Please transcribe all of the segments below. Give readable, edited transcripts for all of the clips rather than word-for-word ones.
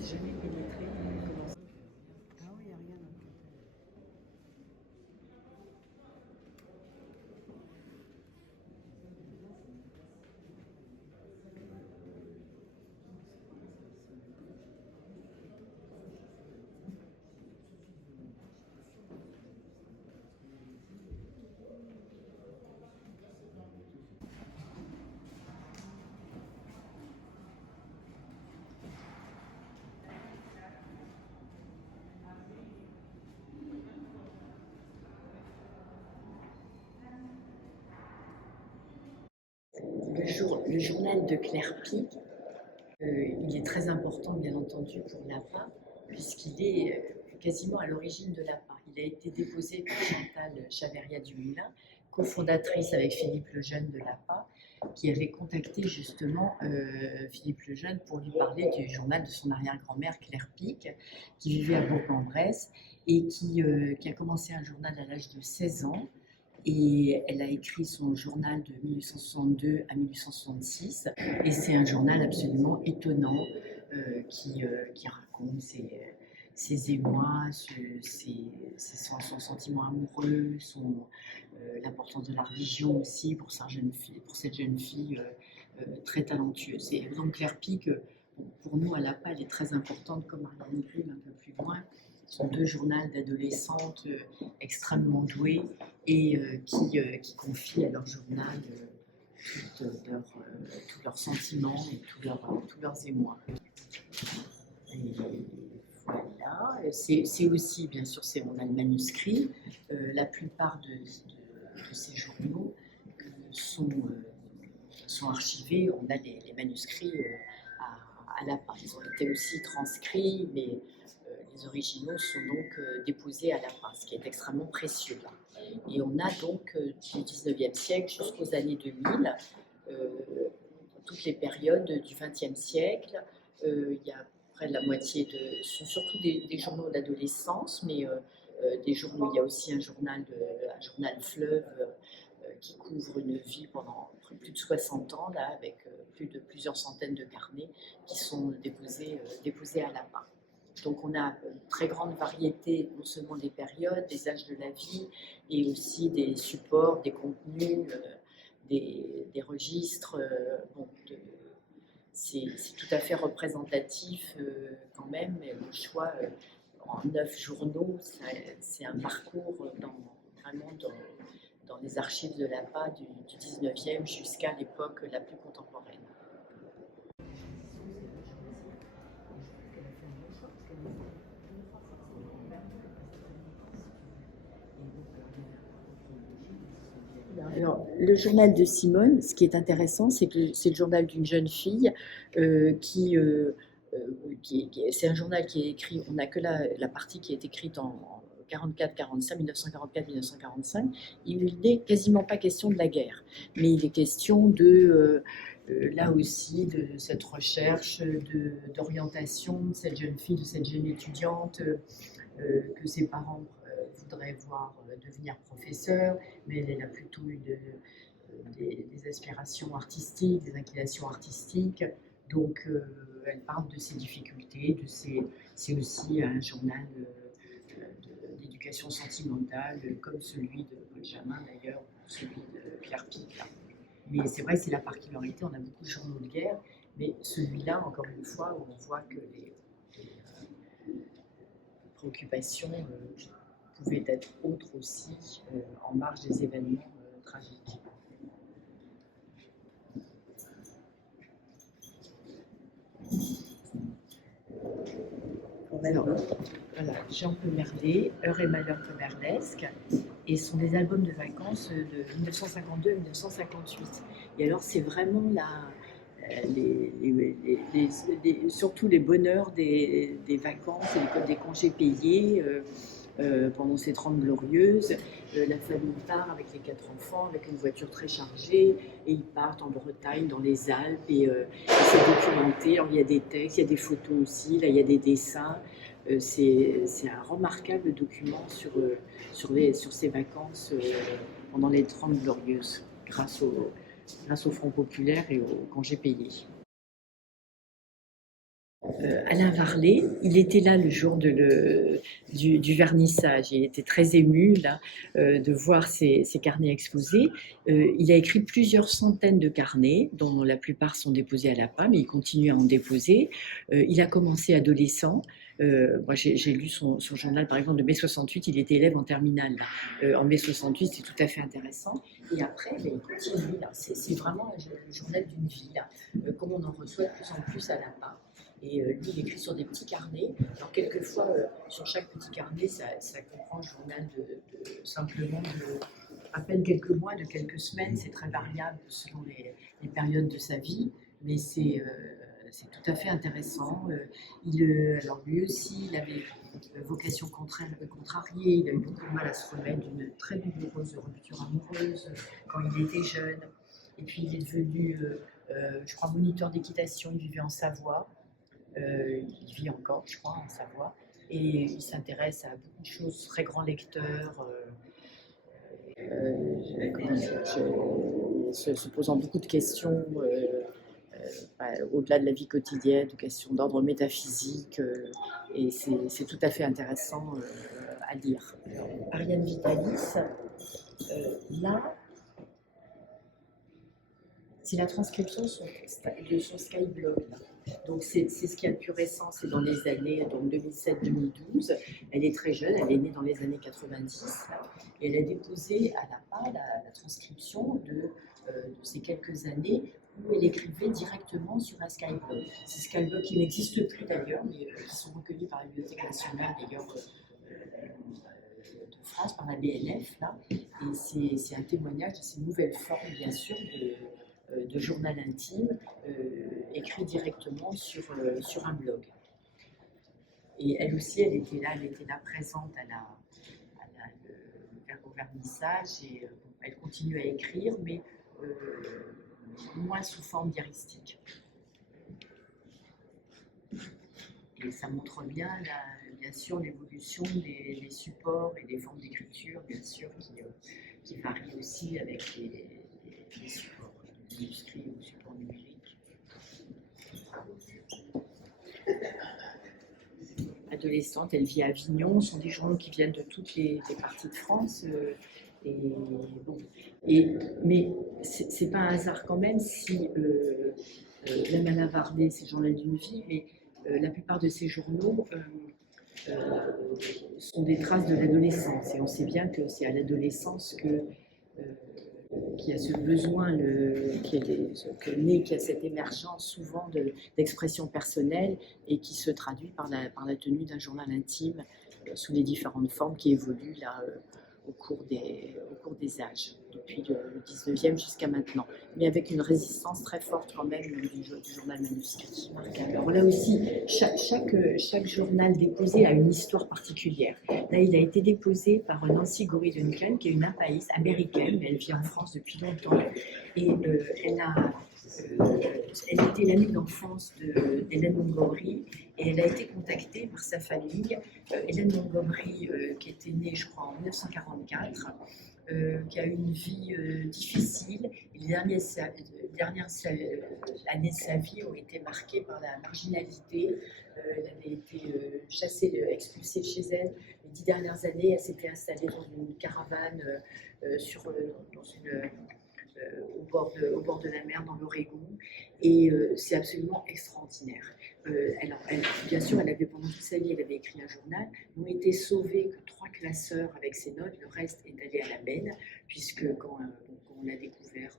jamais pénétré. Ah oui, il n'y a rien dans le catalogue. Le journal de Claire Pic, il est très important, bien entendu, pour l'APA, puisqu'il est quasiment à l'origine de l'APA. Il a été déposé par Chantal Chaveria-Dumoulin, cofondatrice avec Philippe Lejeune de l'APA, qui avait contacté justement Philippe Lejeune pour lui parler du journal de son arrière-grand-mère Claire Pic, qui vivait à Bourg-en-Bresse et qui a commencé un journal à l'âge de 16 ans. Et elle a écrit son journal de 1862 à 1866. Et c'est un journal absolument étonnant qui raconte ses émois, son sentiment amoureux, l'importance de la religion aussi pour cette jeune fille très talentueuse. Et donc Claire Pic, pour nous à l'APA, elle est très importante comme Marianne Grimm un peu plus loin. Ce sont deux journaux d'adolescentes extrêmement douées et qui confient à leur journal tous leurs sentiments et tous leurs émois. Et voilà, c'est aussi, bien sûr, on a le manuscrit. La plupart de ces journaux sont archivés. On a les manuscrits à l'APA. Ils ont été aussi transcrits, mais les originaux sont donc déposés à l'APA, ce qui est extrêmement précieux. Et on a donc du 19e siècle jusqu'aux années 2000, toutes les périodes du 20e siècle. Il y a près de la moitié ce sont surtout des journaux d'adolescence, mais des journaux, il y a aussi un journal fleuve qui couvre une vie pendant plus de 60 ans, là, avec plusieurs centaines de carnets qui sont déposés à l'APA. Donc on a une très grande variété, non seulement des périodes, des âges de la vie, et aussi des supports, des contenus, des registres. C'est tout à fait représentatif quand même. Mais le choix en 9 journaux, c'est un parcours vraiment dans les archives de l'APA du 19e jusqu'à l'époque la plus contemporaine. Alors, le journal de Simone, ce qui est intéressant, c'est que c'est le journal d'une jeune fille c'est un journal qui est écrit, on n'a que la partie qui est écrite en 1944-1945, il n'est quasiment pas question de la guerre, mais il est question là aussi, de cette recherche d'orientation de cette jeune fille, de cette jeune étudiante que ses parents voudraient voir devenir professeur, mais elle a plutôt des aspirations artistiques, des inclinations artistiques. Donc, elle parle de ses difficultés, c'est aussi un journal d'éducation sentimentale, comme celui de Paul Jamin d'ailleurs, celui de Pierre Pic. Mais c'est vrai, c'est la particularité, on a beaucoup de journaux de guerre, mais celui-là, encore une fois, où on voit que les préoccupations pouvaient être autres aussi en marge des événements tragiques. Alors, voilà, Jean Pemerlé, Heures et malheurs pemerlesques, et ce sont des albums de vacances de 1952 à 1958. Et alors, c'est vraiment surtout les bonheurs des vacances et des congés payés pendant ces 30 glorieuses. La famille part avec les 4 enfants, avec une voiture très chargée, et ils partent en Bretagne, dans les Alpes, et c'est documenté. Alors, il y a des textes, il y a des photos aussi, là il y a des dessins. C'est un remarquable document sur ces vacances pendant les 30 glorieuses, grâce au Front populaire et aux congés payés. Alain Varlet, il était là le jour du vernissage. Il était très ému là, de voir ses carnets exposés. Il a écrit plusieurs centaines de carnets, dont la plupart sont déposés à l'APA, mais il continue à en déposer. Il a commencé adolescent. Moi, j'ai lu son journal, par exemple, de mai 68. Il était élève en terminale. En mai 68, c'est tout à fait intéressant. Et après, ben, il continue. C'est vraiment le journal d'une vie, là, comme on en reçoit de plus en plus à l'APA. Et lui, il écrit sur des petits carnets. Alors, quelquefois, sur chaque petit carnet, ça comprend le journal simplement de à peine quelques mois, de quelques semaines. C'est très variable selon les périodes de sa vie, mais c'est tout à fait intéressant. Alors, lui aussi, il avait vocation contrariée. Il a eu beaucoup de mal à se remettre d'une très douloureuse rupture amoureuse quand il était jeune. Et puis, il est devenu, je crois, moniteur d'équitation. Il vivait en Savoie. Il vit encore, je crois, en Savoie, et il s'intéresse à beaucoup de choses, très grand lecteur, se posant beaucoup de questions, au-delà de la vie quotidienne, de questions d'ordre métaphysique, et c'est tout à fait intéressant à lire. Ariane Vitalis, là, c'est la transcription de son Skyblog. Donc c'est ce qui est le plus récent, c'est dans les années 2007-2012. Elle est très jeune, elle est née dans les années 90. Et elle a déposé à l'APA la transcription de ces quelques années où elle écrivait directement sur un Skyblog. Ces Skyblog qui n'existent plus d'ailleurs, mais qui sont reconnus par la Bibliothèque nationale d'ailleurs de France, par la BNF. Là. Et c'est un témoignage de ces nouvelles formes, bien sûr, de journal intime écrit directement sur un blog. Et elle aussi, elle était là présente au vernissage, et elle continue à écrire, mais moins sous forme diaristique. Et ça montre bien, bien sûr, l'évolution des supports et des formes d'écriture, bien sûr, qui varient aussi avec les supports manuscrits ou supports numériques. Adolescente, elle vit à Avignon, ce sont des journaux qui viennent de toutes les parties de France. Mais c'est pas un hasard quand même si même Alain Varlet, c'est le journal d'une vie, mais la plupart de ces journaux sont des traces de l'adolescence. Et on sait bien que c'est à l'adolescence qu'il y a ce besoin, qu'il y a cette émergence souvent d'expression personnelle et qui se traduit par la tenue d'un journal intime sous les différentes formes qui évoluent là, au cours des âges, depuis le 19e jusqu'à maintenant, mais avec une résistance très forte quand même du journal manuscrit. Alors là aussi, chaque journal déposé a une histoire particulière. Là, il a été déposé par Nancy Gorey Duncan, qui est une apaïste américaine, mais elle vit en France depuis longtemps, et elle était l'amie d'enfance d'Hélène Montgomery, et elle a été contactée par sa famille. Hélène Montgomery, qui était née, je crois, en 1944, qui a eu une vie difficile. Et les dernières années de sa vie ont été marquées par la marginalité. Elle avait été chassée, expulsée de chez elle. Les 10 dernières années, elle s'était installée dans une caravane au bord de la mer, dans l'Oregon, et c'est absolument extraordinaire. Bien sûr, elle avait pendant toute sa vie, elle avait écrit un journal, n'ont été sauvés que 3 classeurs avec ses notes, le reste est allé à la benne, puisque quand on l'a découverte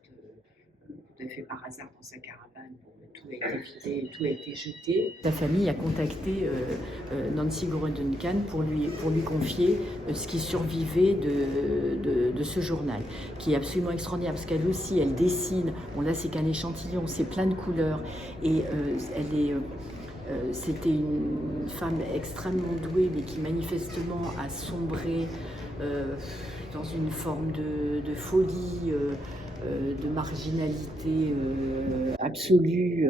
tout à fait par hasard dans sa caravane, tout a été vidé, tout a été jeté. Sa famille a contacté Nancy Gorey Duncan pour lui confier ce qui survivait de ce journal, qui est absolument extraordinaire, parce qu'elle aussi, elle dessine, bon là c'est qu'un échantillon, c'est plein de couleurs, et c'était une femme extrêmement douée, mais qui manifestement a sombré dans une forme de folie, de marginalité absolue,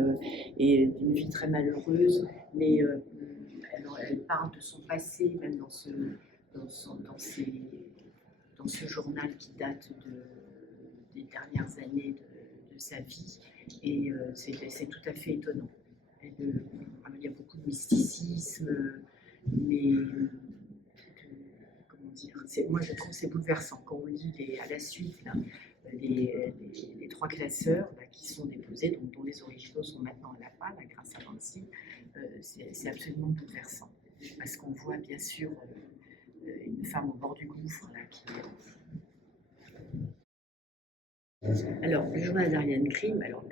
et d'une vie très malheureuse. Mais elle parle de son passé, même dans ce journal qui date des dernières années de sa vie. Et c'est tout à fait étonnant. Il y a beaucoup mysticisme, mais comment dire, moi je trouve que c'est bouleversant quand on lit à la suite là, les trois classeurs là, qui sont déposés, donc, dont les originaux sont maintenant à la PA, là, grâce à Nancy. C'est absolument bouleversant parce qu'on voit bien sûr une femme au bord du gouffre là, qui, alors, le journal d'Ariane Grimm, alors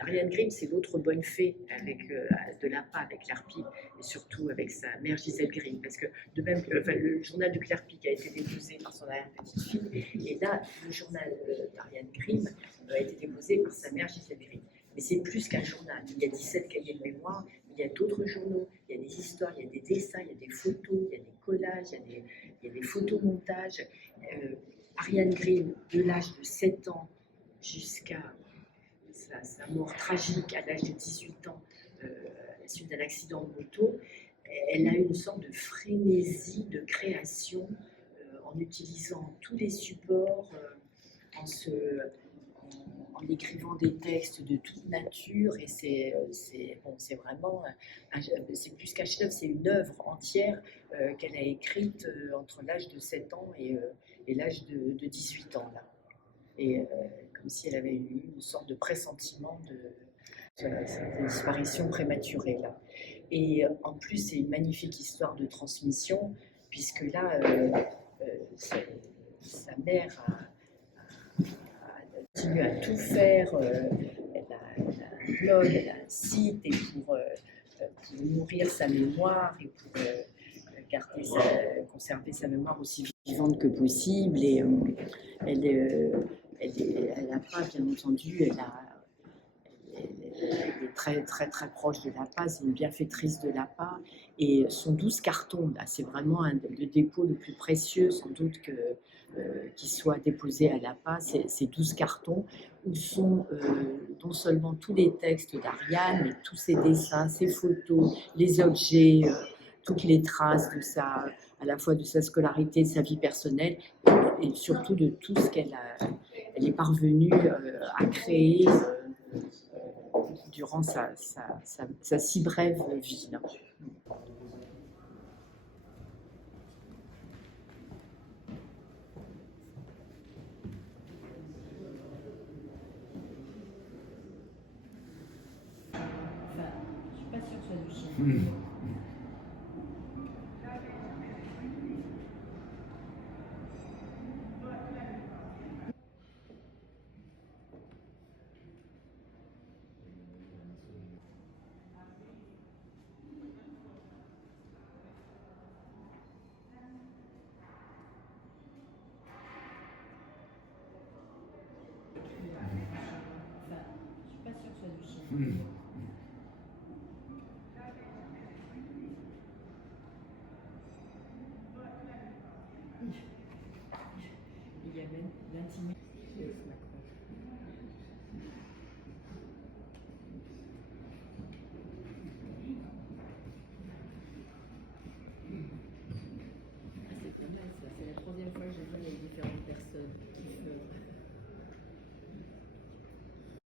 Ariane Grimm, c'est l'autre bonne fée avec de l'APA, avec Claire-Pie, et surtout avec sa mère Gisèle Grimm, parce que de même, le journal de Claire-Pie a été déposé par son arrière-petite-fille, et là, le journal d'Ariane Grimm a été déposé par sa mère Gisèle Grimm. Mais c'est plus qu'un journal. Il y a 17 cahiers de mémoire, il y a d'autres journaux, il y a des histoires, il y a des dessins, il y a des photos, il y a des collages, il y a des photomontages. Ariane Grimm, de l'âge de 7 ans jusqu'à sa mort tragique à l'âge de 18 ans, à la suite d'un accident de moto, elle a une sorte de frénésie de création en utilisant tous les supports, en écrivant des textes de toute nature, et c'est vraiment, c'est plus qu'un chef-d'œuvre, c'est une œuvre entière qu'elle a écrite entre l'âge de 7 ans et l'âge de 18 ans. Là. Et comme si elle avait eu une sorte de pressentiment de sa disparition prématurée. Là. Et en plus, c'est une magnifique histoire de transmission, puisque là, sa mère continue à tout faire. Elle a un blog, elle a un site, et pour nourrir sa mémoire et pour conserver sa mémoire aussi vivante que possible. Et elle n'a pas, bien entendu, elle est très, très, très proche de l'APA, c'est une bienfaitrice de l'APA. Et son 12 cartons, là, c'est vraiment le dépôt le plus précieux, sans doute, qui soit déposé à l'APA, c'est 12 cartons où sont non seulement tous les textes d'Ariane, mais tous ses dessins, ses photos, les objets, toutes les traces à la fois de sa scolarité, de sa vie personnelle, et surtout de tout ce qu'elle est parvenue à créer durant sa si brève vie. Là. Enfin, je suis pas sûre que ce soit du chien. Enfin, je suis pas sûre que ce soit du chien. Il y a même l'intimité.